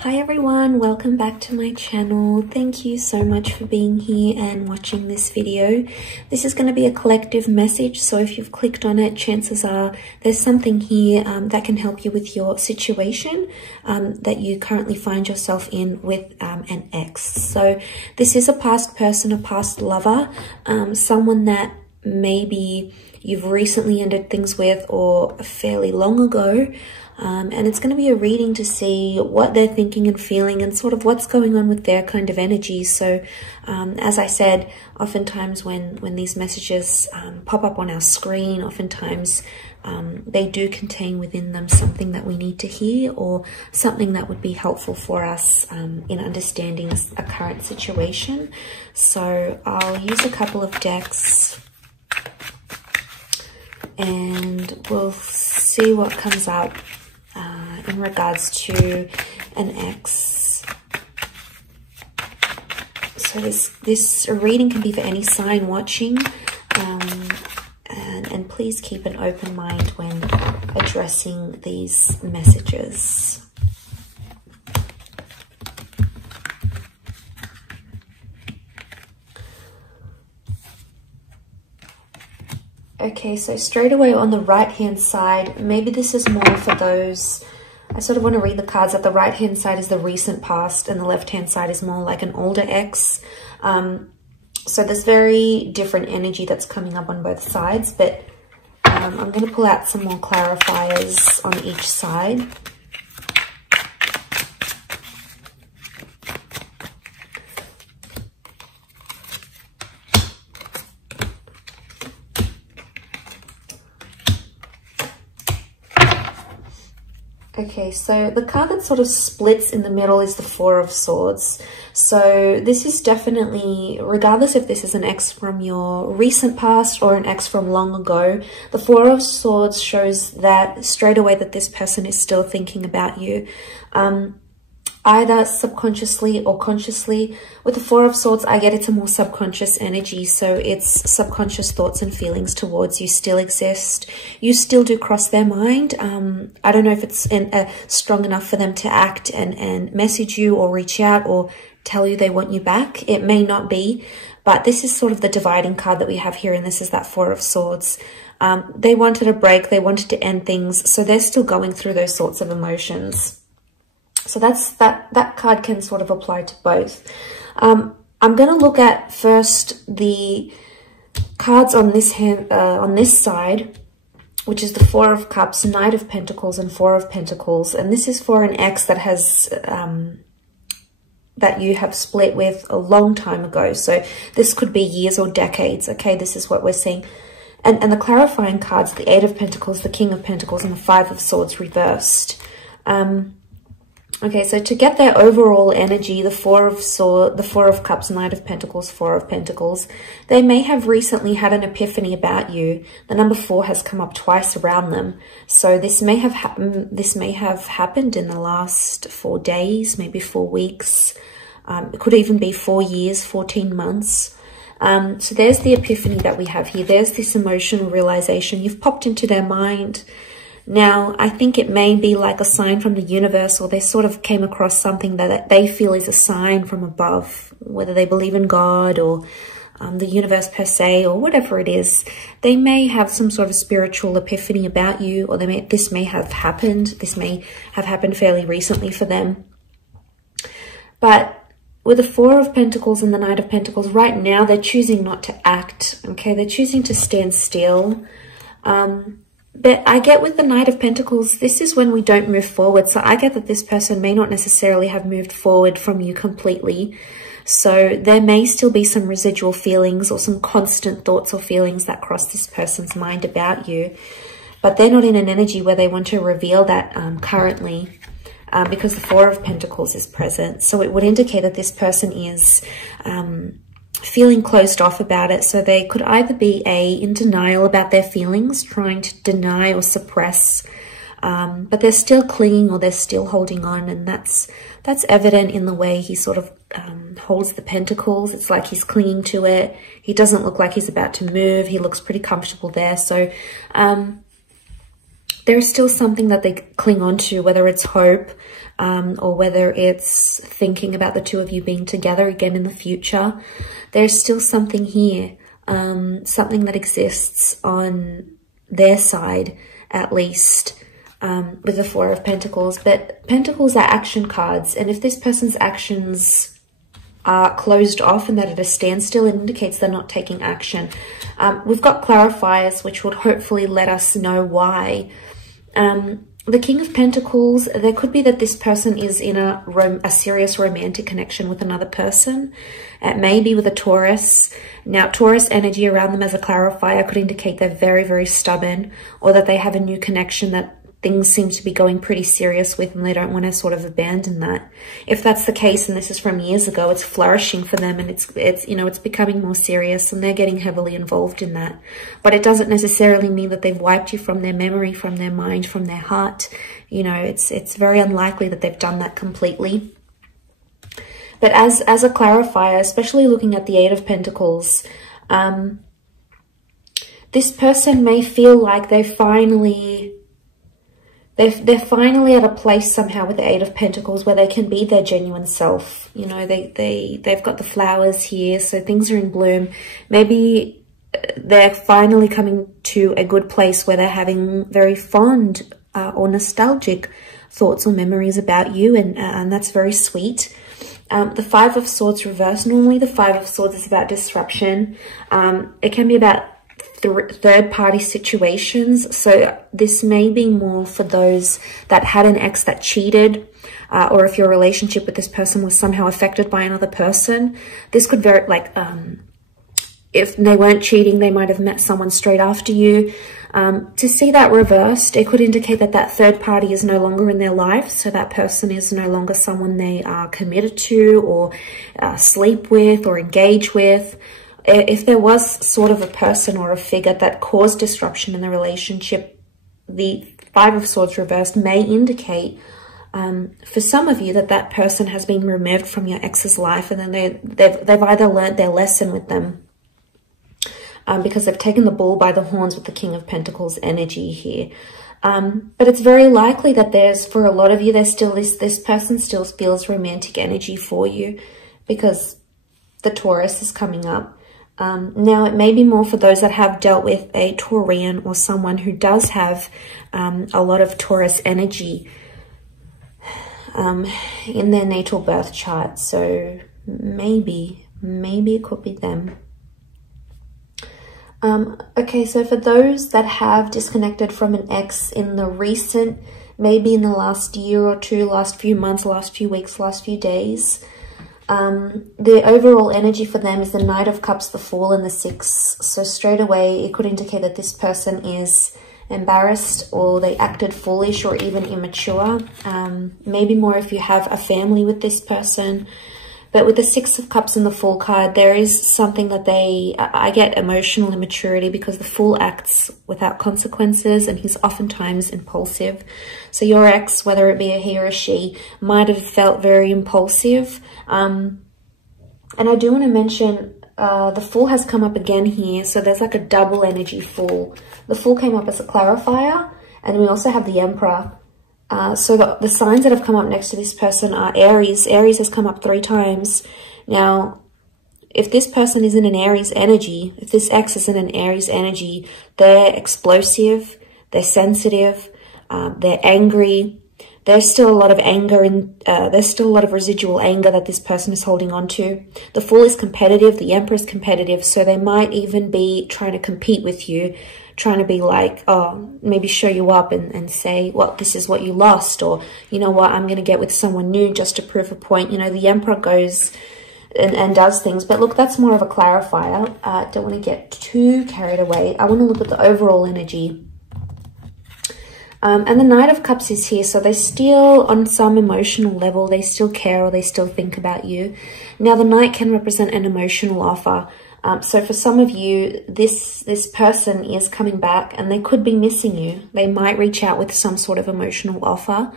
Hi everyone, welcome back to my channel. Thank you so much for being here and watching this video. This is going to be a collective message, so if you've clicked on it, chances are there's something here that can help you with your situation that you currently find yourself in with an ex. So this is a past person, a past lover, someone that maybe you've recently ended things with or fairly long ago. And it's going to be a reading to see what they're thinking and feeling and sort of what's going on with their kind of energy. So as I said, oftentimes when these messages pop up on our screen, oftentimes they do contain within them something that we need to hear or something that would be helpful for us in understanding a current situation. So I'll use a couple of decks and we'll see what comes up in regards to an ex. So this reading can be for any sign watching, and please keep an open mind when addressing these messages. Okay, so straight away on the right-hand side, maybe this is more for those, I sort of want to read the cards that the right-hand side is the recent past and the left-hand side is more like an older ex. So there's very different energy that's coming up on both sides, but I'm going to pull out some more clarifiers on each side. Okay, so the card that sort of splits in the middle is the Four of Swords. So this is definitely, regardless if this is an ex from your recent past or an ex from long ago, the Four of Swords shows that straight away that this person is still thinking about you. Either subconsciously or consciously. With the Four of Swords, I get it's a more subconscious energy. So it's subconscious thoughts and feelings towards you still exist. You still do cross their mind. I don't know if it's strong enough for them to act and message you or reach out or tell you they want you back. It may not be, but this is sort of the dividing card that we have here. And this is that Four of Swords. They wanted a break. They wanted to end things. So they're still going through those sorts of emotions. So that card can sort of apply to both. I'm going to look at first the cards on this hand, on this side, which is the Four of Cups, Knight of Pentacles, and Four of Pentacles. And this is for an ex that has that you have split with a long time ago. So this could be years or decades. Okay, this is what we're seeing. And the clarifying cards, the Eight of Pentacles, the King of Pentacles, and the Five of Swords reversed. Okay, so to get their overall energy, the Four of Cups, Knight of Pentacles, Four of Pentacles, they may have recently had an epiphany about you. The number 4 has come up twice around them. So this may have happened in the last 4 days, maybe 4 weeks. It could even be 4 years, 14 months. So there's the epiphany that we have here. There's this emotional realization. You've popped into their mind. Now, I think it may be like a sign from the universe, or they sort of came across something that they feel is a sign from above, whether they believe in God or the universe per se, or whatever it is. They may have some sort of spiritual epiphany about you, or this may have happened. This may have happened fairly recently for them. But with the Four of Pentacles and the Knight of Pentacles, right now they're choosing not to act. Okay, they're choosing to stand still. But I get with the Knight of Pentacles, this is when we don't move forward. So I get that this person may not necessarily have moved forward from you completely. So there may still be some residual feelings or some constant thoughts or feelings that cross this person's mind about you. But they're not in an energy where they want to reveal that currently because the Four of Pentacles is present. So it would indicate that this person is feeling closed off about it. So they could either be in denial about their feelings, trying to deny or suppress, but they're still clinging or they're still holding on. And that's evident in the way he sort of holds the pentacles. It's like he's clinging to it. He doesn't look like he's about to move. He looks pretty comfortable there. So there's still something that they cling on to, whether it's hope, or whether it's thinking about the two of you being together again in the future. There's still something here, something that exists on their side, at least, with the Four of Pentacles. But Pentacles are action cards, and if this person's actions are closed off and that at a standstill, it indicates they're not taking action. We've got clarifiers which would hopefully let us know why. The King of Pentacles, there could be that this person is in a serious romantic connection with another person. It may be with a Taurus. Now, Taurus energy around them as a clarifier could indicate they're very, very stubborn, or that they have a new connection that things seem to be going pretty serious with, and they don't want to sort of abandon that. If that's the case, and this is from years ago, it's flourishing for them, and it's you know, it's becoming more serious, and they're getting heavily involved in that. But it doesn't necessarily mean that they've wiped you from their memory, from their mind, from their heart. You know, it's very unlikely that they've done that completely. But as a clarifier, especially looking at the Eight of Pentacles, this person may feel like they're finally at a place somehow with the Eight of Pentacles where they can be their genuine self. You know, they've got the flowers here, so things are in bloom. Maybe they're finally coming to a good place where they're having very fond or nostalgic thoughts or memories about you, and that's very sweet. The Five of Swords reversed. Normally the Five of Swords is about disruption. It can be about third-party situations. So this may be more for those that had an ex that cheated, or if your relationship with this person was somehow affected by another person. This could very, like, if they weren't cheating, they might have met someone straight after you. To see that reversed, it could indicate that that third party is no longer in their life. So that person is no longer someone they are committed to, or sleep with, or engage with. If there was sort of a person or a figure that caused disruption in the relationship, the Five of Swords reversed may indicate, for some of you, that person has been removed from your ex's life, and then they've either learned their lesson with them, because they've taken the bull by the horns with the King of Pentacles energy here. But it's very likely that for a lot of you, there's still this person still feels romantic energy for you, because the Taurus is coming up. Now, it may be more for those that have dealt with a Taurian or someone who does have a lot of Taurus energy in their natal birth chart. So maybe it could be them. Okay, so for those that have disconnected from an ex in the recent, maybe in the last year or two, last few months, last few weeks, last few days, the overall energy for them is the Knight of Cups, the Fool, and the Six. So straight away, it could indicate that this person is embarrassed, or they acted foolish, or even immature. Maybe more if you have a family with this person. But with the Six of Cups and the Fool card, there is something that I get emotional immaturity, because the Fool acts without consequences, and he's oftentimes impulsive. So your ex, whether it be a he or a she, might have felt very impulsive. And I do want to mention, the Fool has come up again here. So there's like a double energy Fool. The Fool came up as a clarifier, and we also have the Emperor. So the signs that have come up next to this person are Aries. Aries has come up 3 times. Now, if this person is in an Aries energy, if this ex is in an Aries energy, they're explosive, they're sensitive, they're angry. There's still a lot of anger, and there's still a lot of residual anger that this person is holding on to. The Fool is competitive, the Emperor is competitive, so they might even be trying to compete with you, trying to be like, oh, maybe show you up and say, well, this is what you lost, or, you know what, I'm going to get with someone new just to prove a point. You know, the Emperor goes and does things. But look, that's more of a clarifier. Don't want to get too carried away. I want to look at the overall energy. And the Knight of Cups is here, so they still, on some emotional level, they still care, or they still think about you. Now, the Knight can represent an emotional offer. So for some of you, this person is coming back, and they could be missing you. They might reach out with some sort of emotional offer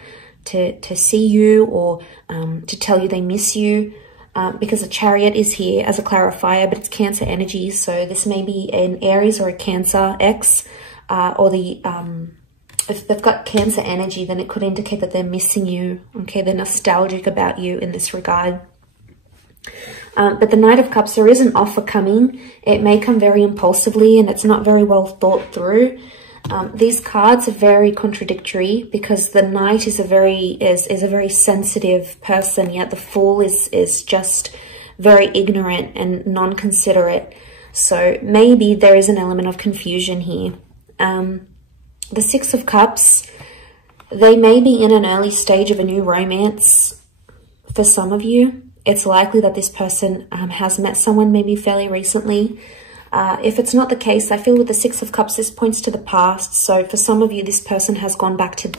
to see you, or to tell you they miss you, because the Chariot is here as a clarifier, but it's Cancer energy. So this may be an Aries or a Cancer ex, or the if they've got Cancer energy, then it could indicate that they're missing you. Okay, they're nostalgic about you in this regard. But the Knight of Cups, there is an offer coming. It may come very impulsively and it's not very well thought through. These cards are very contradictory because the Knight is a very sensitive person, yet the Fool is just very ignorant and non-considerate. So maybe there is an element of confusion here. The Six of Cups, they may be in an early stage of a new romance for some of you. It's likely that this person has met someone maybe fairly recently. If it's not the case, I feel with the Six of Cups, this points to the past. So for some of you, this person has gone back to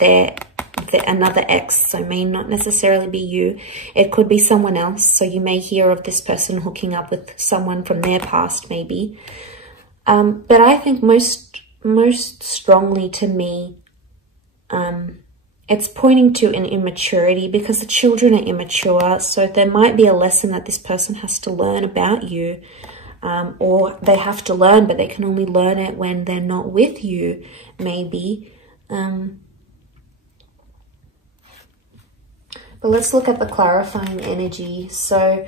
another ex, so may not necessarily be you. It could be someone else. So you may hear of this person hooking up with someone from their past, maybe. But I think most strongly to me, it's pointing to an immaturity because the children are immature. So there might be a lesson that this person has to learn about you, or they have to learn, but they can only learn it when they're not with you, maybe. But let's look at the clarifying energy. So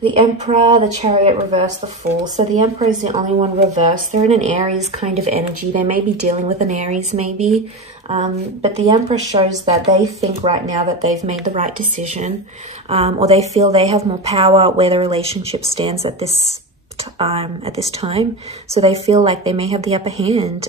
the Emperor, the Chariot reversed, the Fool. So the Emperor is the only one reversed. They're in an Aries kind of energy. They may be dealing with an Aries maybe. But the Emperor shows that they think right now that they've made the right decision. Or they feel they have more power where the relationship stands at this time. So they feel like they may have the upper hand.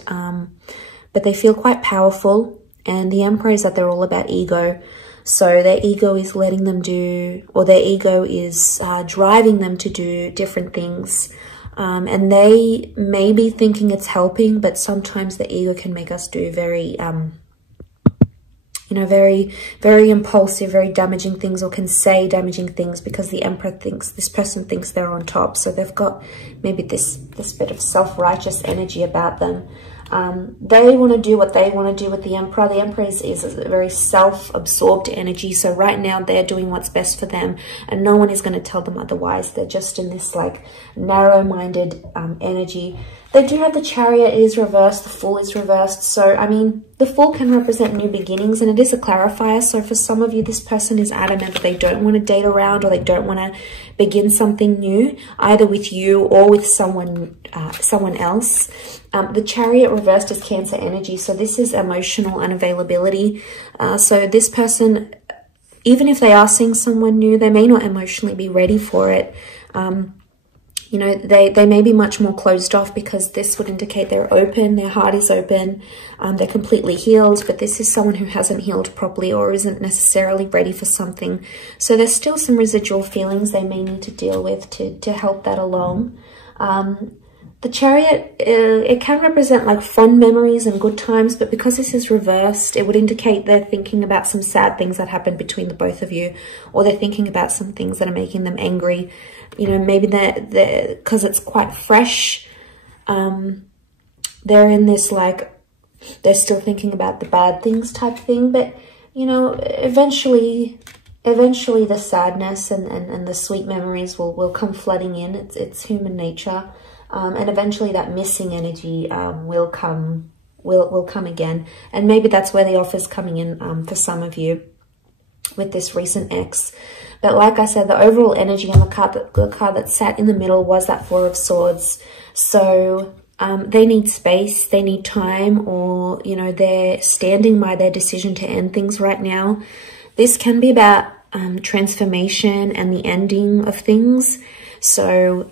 But they feel quite powerful. And the Emperor is that they're all about ego. So their ego is letting them do, or their ego is driving them to do different things. And they may be thinking it's helping, but sometimes the ego can make us do very, very impulsive, very damaging things, or can say damaging things because the Emperor thinks, this person thinks they're on top. So they've got maybe this bit of self-righteous energy about them. They want to do what they want to do with the Emperor. The Emperor is a very self-absorbed energy. So right now they're doing what's best for them and no one is going to tell them otherwise. They're just in this like narrow-minded energy. They do have the Chariot is reversed. The Fool is reversed. So, I mean, the Fool can represent new beginnings and it is a clarifier. So for some of you, this person is adamant that they don't want to date around or they don't want to begin something new, either with you or with someone else. The Chariot reversed is Cancer energy. So this is emotional unavailability. So this person, even if they are seeing someone new, they may not emotionally be ready for it. You know, they may be much more closed off because this would indicate they're open, their heart is open, they're completely healed, but this is someone who hasn't healed properly or isn't necessarily ready for something. So there's still some residual feelings they may need to deal with to help that along. The Chariot, it can represent like fond memories and good times, but because this is reversed, it would indicate they're thinking about some sad things that happened between the both of you, or they're thinking about some things that are making them angry. You know, maybe they're because it's quite fresh, they're in this like, they're still thinking about the bad things type thing, but, you know, eventually the sadness and the sweet memories will come flooding in. It's human nature. And eventually that missing energy will come again. And maybe that's where the offer's coming in for some of you with this recent ex. But like I said, the overall energy on the card that sat in the middle was that Four of Swords. So they need space, they need time, or, you know, they're standing by their decision to end things right now. This can be about transformation and the ending of things. So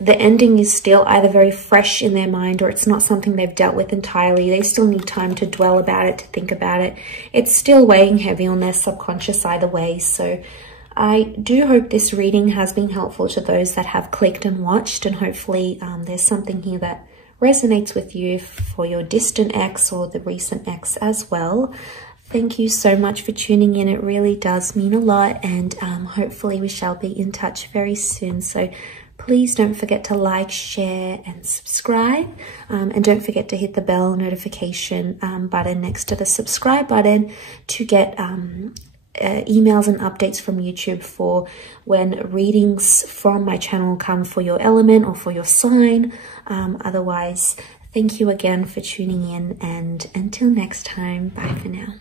the ending is still either very fresh in their mind or it's not something they've dealt with entirely. They still need time to dwell about it, to think about it. It's still weighing heavy on their subconscious either way. So I do hope this reading has been helpful to those that have clicked and watched, and hopefully there's something here that resonates with you for your distant ex or the recent ex as well. Thank you so much for tuning in. It really does mean a lot, and hopefully we shall be in touch very soon. So please don't forget to like, share, and subscribe. And don't forget to hit the bell notification button next to the subscribe button to get emails and updates from YouTube for when readings from my channel come for your element or for your sign. Otherwise, Thank you again for tuning in, and until next time, bye for now.